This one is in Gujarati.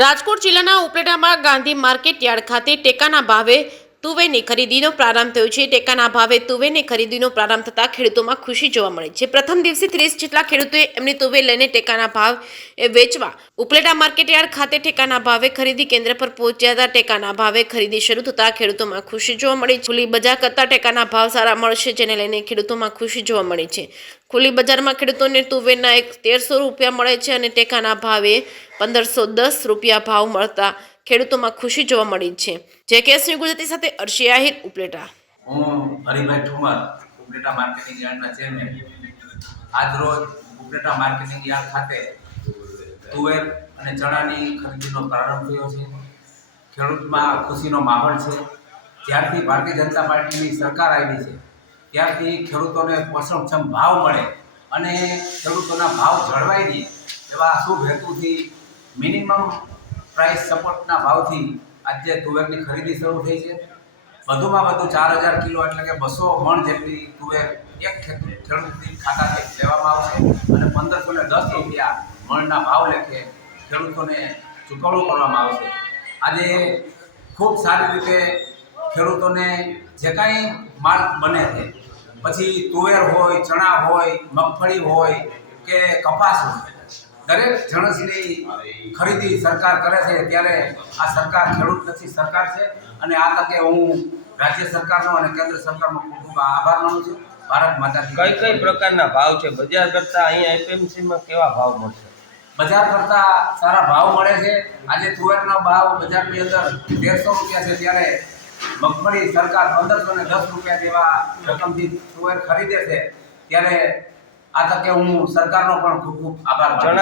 રાજકોટ જિલ્લાના ઉપલેટામાં ગાંધી માર્કેટ યાર્ડ ખાતે ટેકાના ભાવે તુવેરની ખરીદીનો પ્રારંભ થયો છે। ટેકાના ભાવે તુવેરની ખરીદીનો પ્રારંભ થતાં ખેડૂતોમાં ખુશી જોવા મળી છે। પ્રથમ દિવસે 30 જેટલા ખેડૂતોએ એમની તુવેર લઈને ટેકાના ભાવ વેચવા ઉપલેટા માર્કેટ યાર્ડ ખાતે ટેકાના ભાવે ખરીદી કેન્દ્ર પર પહોંચ્યા હતા। ટેકાના ભાવે ખરીદી શરૂ થતાં ખેડૂતોમાં ખુશી જોવા મળી। ખુલ્લી બજાર કરતાં ટેકાના ભાવ સારા મળશે, જેને લઈને ખેડૂતોમાં ખુશી જોવા મળી છે। ખુલ્લી બજારમાં ખેડૂતોને તુવેરના 1300 રૂપિયા મળે છે અને ટેકાના ભાવે 1510 રૂપિયા ભાવ મળતા ખેડૂતોમાં ખુશી જોવા મળી છે। જે કેસની ગુજરાતી સાથે અર્શી આહિર, ઉપલેટા। હું હરિભાઈ ઠુમર, ઉપલેટા માર્કેટિંગ યાર્ડના ચેરમેન। આજ રોજ ઉપલેટા માર્કેટિંગ યાર્ડ ખાતે તુવેર અને ચણાની ખરીદીનો પ્રારંભ થયો છે। ખેડૂતમાં ખુશીનો માહોલ છે। જ્યારથી ભારતીય જનતા પાર્ટીની સરકાર આવી છે ત્યારથી ખેડૂતોને પોષણક્ષમ ભાવ મળે અને ખેડૂતોના ભાવ જળવાઈ રહે એવા શુભ હેતુથી મિનિમમ પ્રાઇસ સપોર્ટના ભાવથી આજે તુવેરની ખરીદી શરૂ થઈ છે। વધુમાં વધુ 4000 કિલો એટલે કે 200 મણ જેટલી તુવેર એક ખેડૂતની ખાતાથી લેવામાં આવશે અને 1510 રૂપિયા મણના ભાવ લેખે ખેડૂતોને ચૂકવણું કરવામાં આવશે। આજે ખૂબ સારી રીતે ખેડૂતોને જે કાંઈ માલ બને છે, પછી તુવેર હોય, ચણા હોય, મગફળી હોય કે કપાસ હોય, દરેક જણસની ખરીદી સરકાર કરે છે। ત્યારે આ સરકાર ખેડૂતલક્ષી સરકાર છે અને આ તકે હું રાજ્ય સરકારનો અને કેન્દ્ર સરકારનો ખૂબ ખૂબ આભાર માનું છું। ભારત માતા કી જય। કઈ પ્રકારના ભાવ છે બજાર કરતા અહીંયા એપીએમસીમાં કેવા ભાવ મળશે? બજાર કરતા સારા ભાવ મળે છે। આજે તુવેરનો ભાવ બજારની અંદર 1300 રૂપિયા છે, ત્યારે મગફળી સરકાર 1510 રૂપિયા જેવા રકમથી તુવેર ખરીદે છે। ત્યારે આ તકે હું સરકારનો પણ ખૂબ ખૂબ આભાર માનું છું।